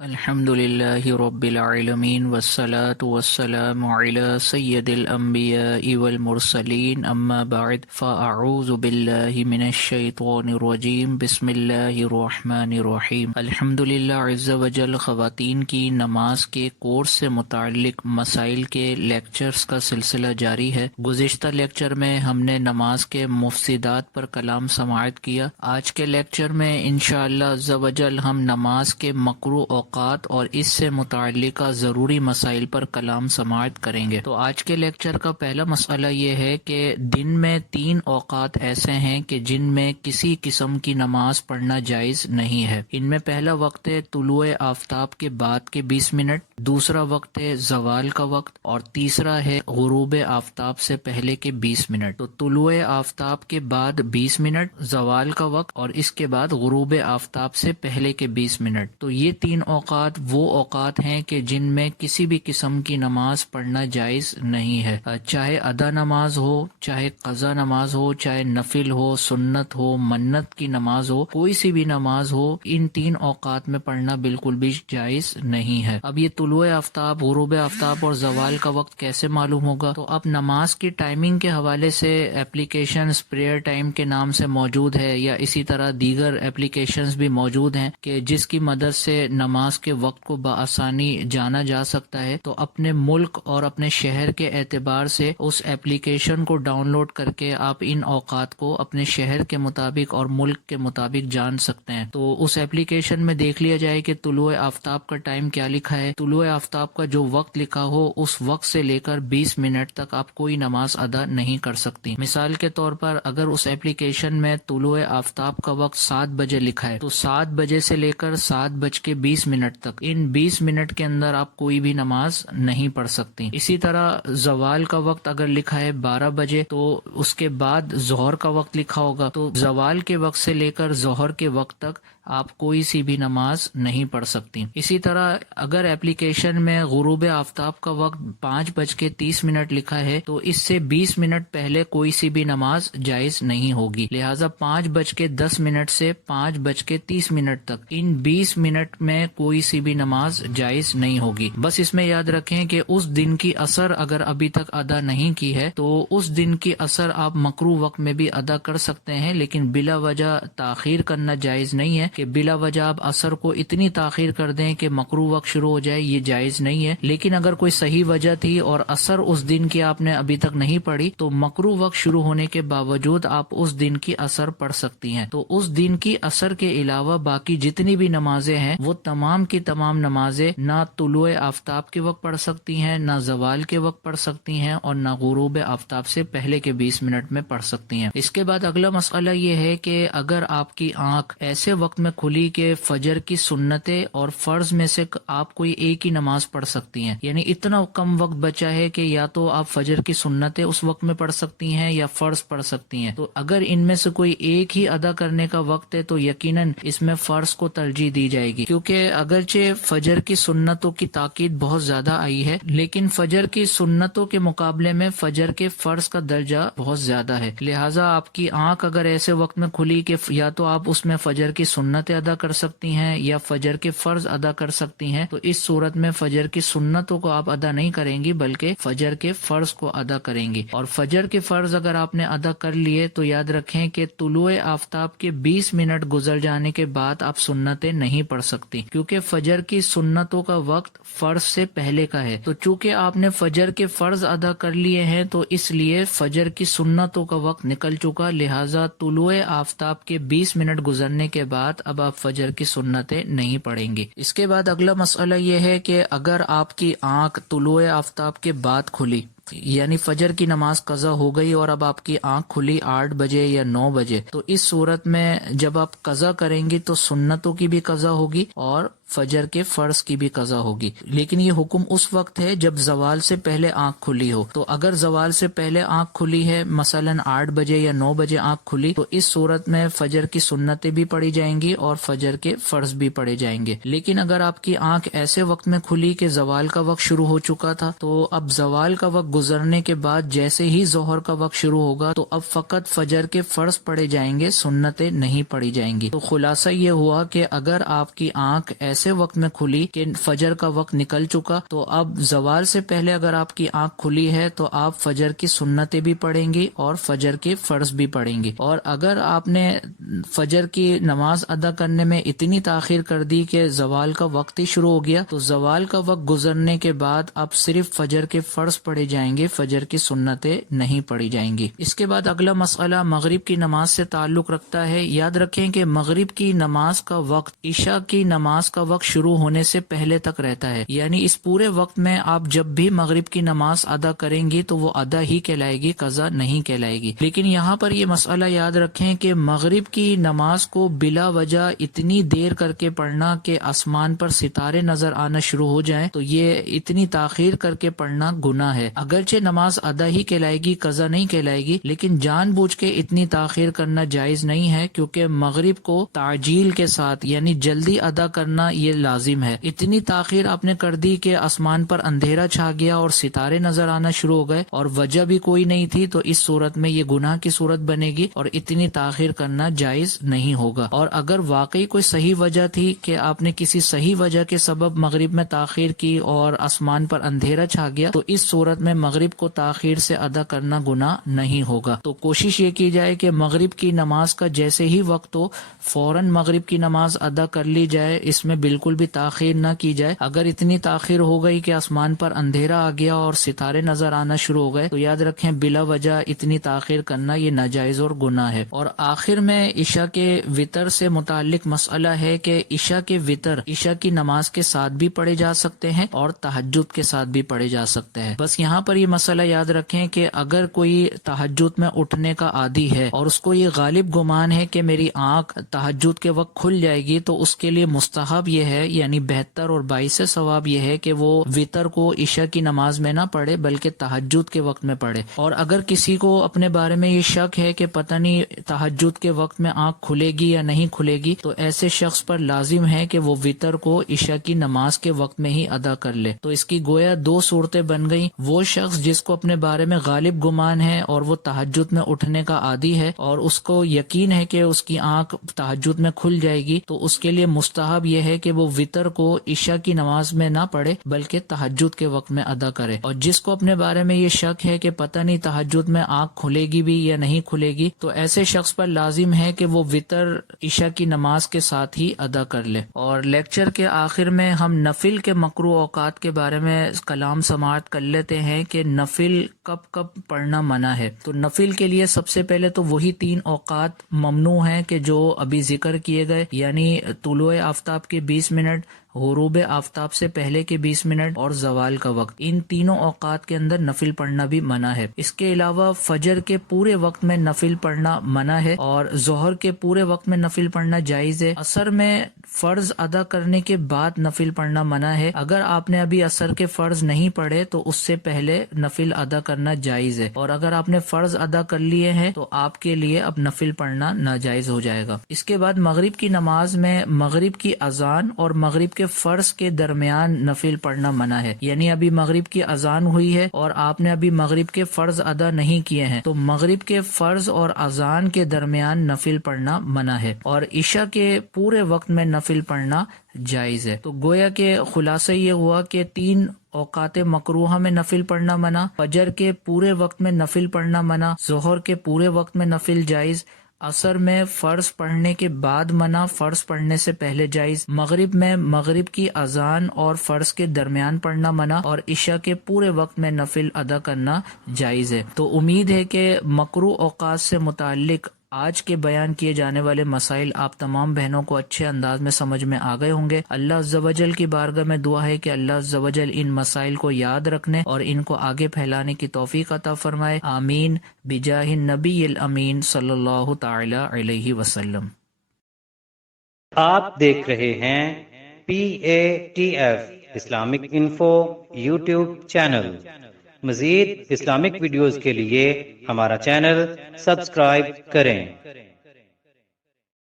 الحمد للہ رب العالمین والصلاة والسلام علی سید الانبیاء والمرسلین اما بعد فاعوذ باللہ من الشیطان الرجیم بسم اللہ الرحمن الرحیم۔ الحمد للہ عز وجل خواتین کی نماز کے کورس سے متعلق مسائل کے لیکچرز کا سلسلہ جاری ہے۔ گزشتہ لیکچر میں ہم نے نماز کے مفسدات پر کلام سماعت کیا۔ آج کے لیکچر میں انشاءاللہ عز وجل ہم نماز کے مکروہ اوقات اور اس سے متعلقہ ضروری مسائل پر کلام سماعت کریں گے۔ تو آج کے لیکچر کا پہلا مسئلہ یہ ہے کہ دن میں 3 اوقات ایسے ہیں کہ جن میں کسی قسم کی نماز پڑھنا جائز نہیں ہے۔ ان میں پہلا وقت ہے طلوع آفتاب کے بعد کے 20 منٹ، دوسرا وقت ہے زوال کا وقت، اور تیسرا ہے غروب آفتاب سے پہلے کے 20 منٹ۔ تو طلوع آفتاب کے بعد 20 منٹ، زوال کا وقت، اور اس کے بعد غروب آفتاب سے پہلے کے 20 منٹ۔ تو یہ 3 اوقات وہ اوقات ہیں کہ جن میں کسی بھی قسم کی نماز پڑھنا جائز نہیں ہے، چاہے ادا نماز ہو، چاہے قضا نماز ہو، چاہے نفل ہو، سنت ہو، منت کی نماز ہو، کوئی سی بھی نماز ہو، ان 3 اوقات میں پڑھنا بالکل بھی جائز نہیں ہے۔ اب یہ طلوع آفتاب، غروب آفتاب اور زوال کا وقت کیسے معلوم ہوگا؟ تو اب نماز کی ٹائمنگ کے حوالے سے اپلیکیشنز پریئر ٹائم کے نام سے موجود ہے، یا اسی طرح دیگر اپلیکیشنز بھی موجود ہیں کہ جس کی مدد سے نماز کے وقت کو بآسانی جانا جا سکتا ہے۔ تو اپنے ملک اور اپنے شہر کے اعتبار سے اس اپلیکیشن کو ڈاؤن لوڈ کر کے آپ ان اوقات کو اپنے شہر کے مطابق اور ملک کے مطابق جان سکتے ہیں۔ تو اس اپلیکیشن میں دیکھ لیا جائے کہ طلوع آفتاب کا ٹائم کیا لکھا ہے، طلوع آفتاب کا جو وقت لکھا ہو اس وقت سے لے کر 20 منٹ تک آپ کوئی نماز ادا نہیں کر سکتی۔ مثال کے طور پر اگر اس اپلیکیشن میں طلوع آفتاب کا وقت 7 بجے لکھا ہے تو 7 بجے سے لے کر 7:20 تک، ان 20 منٹ کے اندر آپ کوئی بھی نماز نہیں پڑھ سکتی۔ اسی طرح زوال کا وقت اگر لکھا ہے 12 بجے تو اس کے بعد ظہر کا وقت لکھا ہوگا، تو زوال کے وقت سے لے کر ظہر کے وقت تک آپ کوئی سی بھی نماز نہیں پڑھ سکتی۔ اسی طرح اگر اپلیکیشن میں غروب آفتاب کا وقت 5:30 لکھا ہے تو اس سے 20 منٹ پہلے کوئی سی بھی نماز جائز نہیں ہوگی، لہٰذا 5:10 سے 5:30 تک ان 20 منٹ میں کوئی سی بھی نماز جائز نہیں ہوگی۔ بس اس میں یاد رکھیں کہ اس دن کی اثر اگر ابھی تک ادا نہیں کی ہے تو اس دن کی اثر آپ مکروہ وقت میں بھی ادا کر سکتے ہیں، لیکن بلا وجہ تاخیر کرنا جائز نہیں ہے کہ بلا وجہ آپ اثر کو اتنی تاخیر کر دیں کہ مکروہ وقت شروع ہو جائے، یہ جائز نہیں ہے۔ لیکن اگر کوئی صحیح وجہ تھی اور اثر اس دن کی آپ نے ابھی تک نہیں پڑھی تو مکروہ وقت شروع ہونے کے باوجود آپ اس دن کی اثر پڑھ سکتی ہیں۔ تو اس دن کی اثر کے علاوہ باقی جتنی بھی نمازیں ہیں وہ تمام کی تمام نمازیں نہ طلوع آفتاب کے وقت پڑھ سکتی ہیں، نہ زوال کے وقت پڑھ سکتی ہیں، اور نہ غروب آفتاب سے پہلے کے 20 منٹ میں پڑھ سکتی ہیں۔ اس کے بعد اگلا مسئلہ یہ ہے کہ اگر آپ کی آنکھ ایسے وقت میں کھلی کہ فجر کی سنتیں اور فرض میں سے آپ کوئی ایک ہی نماز پڑھ سکتی ہیں، یعنی اتنا کم وقت بچا ہے کہ یا تو آپ فجر کی سنتیں اس وقت میں پڑھ سکتی ہیں یا فرض پڑھ سکتی ہیں، تو اگر ان میں سے کوئی ایک ہی ادا کرنے کا وقت ہے تو یقیناً اس میں فرض کو ترجیح دی جائے گی، کیونکہ اگرچہ فجر کی سنتوں کی تاکید بہت زیادہ آئی ہے لیکن فجر کی سنتوں کے مقابلے میں فجر کے فرض کا درجہ بہت زیادہ ہے، لہٰذا آپ کی آنکھ اگر ایسے وقت میں کھلی کہ یا تو آپ اس میں فجر کی سنتیں ادا کر سکتی ہیں یا فجر کے فرض ادا کر سکتی ہیں، تو اس صورت میں فجر کی سنتوں کو آپ ادا نہیں کریں گی بلکہ فجر کے فرض کو ادا کریں گی۔ اور فجر کے فرض اگر آپ نے ادا کر لیے تو یاد رکھیں کہ طلوع آفتاب کے 20 منٹ گزر جانے کے بعد آپ سنتیں نہیں پڑھ سکتی، کیونکہ فجر کی سنتوں کا وقت فرض سے پہلے کا ہے۔ تو چونکہ آپ نے فجر کے فرض ادا کر لیے ہیں تو اس لیے فجر کی سنتوں کا وقت نکل چکا، لہٰذا طلوع آفتاب کے 20 منٹ گزرنے کے بعد اب آپ فجر کی سنتیں نہیں پڑھیں گی۔ اس کے بعد اگلا مسئلہ یہ ہے کہ اگر آپ کی آنکھ طلوع آفتاب کے بعد کھلی، یعنی فجر کی نماز قضا ہو گئی اور اب آپ کی آنکھ کھلی 8 بجے یا 9 بجے، تو اس صورت میں جب آپ قضا کریں گی تو سنتوں کی بھی قضا ہوگی اور فجر کے فرض کی بھی قضا ہوگی، لیکن یہ حکم اس وقت ہے جب زوال سے پہلے آنکھ کھلی ہو۔ تو اگر زوال سے پہلے آنکھ کھلی ہے، مثلا 8 بجے یا 9 بجے آنکھ کھلی، تو اس صورت میں فجر کی سنتیں بھی پڑھی جائیں گی اور فجر کے فرض بھی پڑھے جائیں گے۔ لیکن اگر آپ کی آنکھ ایسے وقت میں کھلی کہ زوال کا وقت شروع ہو چکا تھا، تو اب زوال کا وقت گزرنے کے بعد جیسے ہی ظہر کا وقت شروع ہوگا تو اب فقط فجر کے فرض پڑھے جائیں گے، سنتیں نہیں پڑھی جائیں گی۔ تو خلاصہ یہ ہوا کہ اگر آپ کی آنکھ ایسے وقت میں کھلی کہ فجر کا وقت نکل چکا، تو اب زوال سے پہلے اگر آپ کی آنکھ کھلی ہے تو آپ فجر کی سنتیں بھی پڑھیں گی اور فجر کے فرض بھی پڑھیں گی۔ اور اگر آپ نے فجر کی نماز ادا کرنے میں اتنی تاخیر کر دی کہ زوال کا وقت ہی شروع ہو گیا، تو زوال کا وقت گزرنے کے بعد اب صرف فجر کے فرض پڑھے جائیں گے، فجر کی سنتیں نہیں پڑھی جائیں گی۔ اس کے بعد اگلا مسئلہ مغرب کی نماز سے تعلق رکھتا ہے۔ یاد رکھیں کہ مغرب کی نماز کا وقت عشاء کی نماز کا وقت شروع ہونے سے پہلے تک رہتا ہے، یعنی اس پورے وقت میں آپ جب بھی مغرب کی نماز ادا کریں گی تو وہ ادا ہی کہلائے گی، قضا نہیں کہلائے گی۔ لیکن یہاں پر یہ مسئلہ یاد رکھیں کہ مغرب کی نماز کو بلا وجہ اتنی دیر کر کے پڑھنا کہ آسمان پر ستارے نظر آنا شروع ہو جائیں، تو یہ اتنی تاخیر کر کے پڑھنا گناہ ہے۔ اگرچہ نماز ادا ہی کہلائے گی، قضا نہیں کہلائے گی، لیکن جان بوجھ کے اتنی تاخیر کرنا جائز نہیں ہے، کیونکہ مغرب کو تعجیل کے ساتھ یعنی جلدی ادا کرنا یہ لازم ہے۔ اتنی تاخیر آپ نے کر دی کہ آسمان پر اندھیرا چھا گیا اور ستارے نظر آنا شروع ہو گئے اور وجہ بھی کوئی نہیں تھی، تو اس صورت میں یہ گناہ کی صورت بنے گی اور اتنی تاخیر کرنا جائز نہیں ہوگا۔ اور اگر واقعی کوئی صحیح وجہ تھی کہ آپ نے کسی صحیح وجہ کے سبب مغرب میں تاخیر کی اور آسمان پر اندھیرا چھا گیا، تو اس صورت میں مغرب کو تاخیر سے ادا کرنا گناہ نہیں ہوگا۔ تو کوشش یہ کی جائے کہ مغرب کی نماز کا جیسے ہی وقت ہو فوراً مغرب کی نماز ادا کر لی جائے، اس میں بالکل بھی تاخیر نہ کی جائے۔ اگر اتنی تاخیر ہو گئی کہ آسمان پر اندھیرا آ گیا اور ستارے نظر آنا شروع ہو گئے، تو یاد رکھیں بلا وجہ اتنی تاخیر کرنا یہ ناجائز اور گناہ ہے۔ اور آخر میں عشاء کے وتر سے متعلق مسئلہ ہے کہ عشاء کے وتر عشاء کی نماز کے ساتھ بھی پڑھے جا سکتے ہیں اور تہجد کے ساتھ بھی پڑھے جا سکتے ہیں۔ بس یہاں پر یہ مسئلہ یاد رکھیں کہ اگر کوئی تہجد میں اٹھنے کا عادی ہے اور اس کو یہ غالب گمان ہے کہ میری آنکھ تہجد کے وقت کھل جائے گی، تو اس کے لیے مستحب یہ ہے، یعنی بہتر اور باعث ثواب یہ ہے کہ وہ وتر کو عشاء کی نماز میں نہ پڑھے بلکہ تہجد کے وقت میں پڑھے۔ اور اگر کسی کو اپنے بارے میں یہ شک ہے کہ پتہ نہیں تہجد کے وقت میں آنکھ کھلے گی یا نہیں کھلے گی، تو ایسے شخص پر لازم ہے کہ وہ وتر کو عشاء کی نماز کے وقت میں ہی ادا کر لے۔ تو اس کی گویا دو صورتیں بن گئیں۔ وہ شخص جس کو اپنے بارے میں غالب گمان ہے اور وہ تہجد میں اٹھنے کا عادی ہے اور اس کو یقین ہے کہ اس کی آنکھ تہجد میں کھل جائے گی، تو اس کے لیے مستحب یہ ہے کہ وہ وتر کو عشاء کی نماز میں نہ پڑھے بلکہ تہجد کے وقت میں ادا کرے۔ اور جس کو اپنے بارے میں یہ شک ہے کہ پتہ نہیں تہجد میں آنکھ کھلے گی بھی یا نہیں کھلے گی، تو ایسے شخص پر لازم ہے کہ وہ وتر عشاء کی نماز کے ساتھ ہی ادا کر لے۔ اور لیکچر کے آخر میں ہم نفل کے مکروہ اوقات کے بارے میں کلام سماعت کر لیتے ہیں کہ نفل کب کب پڑھنا منع ہے۔ تو نفل کے لیے سب سے پہلے تو وہی 3 اوقات ممنوع ہیں کہ جو ابھی ذکر کیے گئے، یعنی طلوع آفتاب کے 20 منٹ، غروب آفتاب سے پہلے کے 20 منٹ اور زوال کا وقت۔ ان تینوں اوقات کے اندر نفل پڑھنا بھی منع ہے۔ اس کے علاوہ فجر کے پورے وقت میں نفل پڑھنا منع ہے اور ظہر کے پورے وقت میں نفل پڑھنا جائز ہے۔ عصر میں فرض ادا کرنے کے بعد نفل پڑھنا منع ہے۔ اگر آپ نے ابھی عصر کے فرض نہیں پڑھے تو اس سے پہلے نفل ادا کرنا جائز ہے، اور اگر آپ نے فرض ادا کر لیے ہیں تو آپ کے لیے اب نفل پڑھنا ناجائز ہو جائے گا۔ اس کے بعد مغرب کی نماز میں مغرب کی اذان اور مغرب کے فرض کے درمیان نفل پڑھنا منع ہے، یعنی ابھی مغرب کی اذان ہوئی ہے اور آپ نے ابھی مغرب کے فرض ادا نہیں کیے ہیں، تو مغرب کے فرض اور اذان کے درمیان نفل پڑھنا منع ہے، اور عشاء کے پورے وقت میں نفل پڑھنا جائز ہے۔ تو گویا کہ خلاصہ یہ ہوا کہ 3 اوقات مکروہہ میں نفل پڑھنا منع، فجر کے پورے وقت میں نفل پڑھنا منع، ظہر کے پورے وقت میں نفل جائز، عصر میں فرض پڑھنے کے بعد منع، فرض پڑھنے سے پہلے جائز، مغرب میں مغرب کی اذان اور فرض کے درمیان پڑھنا منع، اور عشاء کے پورے وقت میں نفل ادا کرنا جائز ہے۔ تو امید ہے کہ مکروہ اوقات سے متعلق آج کے بیان کیے جانے والے مسائل آپ تمام بہنوں کو اچھے انداز میں سمجھ میں آ گئے ہوں گے۔ اللہ عز و جل کی بارگاہ میں دعا ہے کہ اللہ عز و جل ان مسائل کو یاد رکھنے اور ان کو آگے پھیلانے کی توفیق عطا فرمائے، آمین، بجاہ النبی الامین صلی اللہ تعالی علیہ وسلم۔ آپ دیکھ رہے ہیں PATF Islamic info YouTube channel. مزید اسلامک ویڈیوز کے لیے ہمارا چینل سبسکرائب کریں۔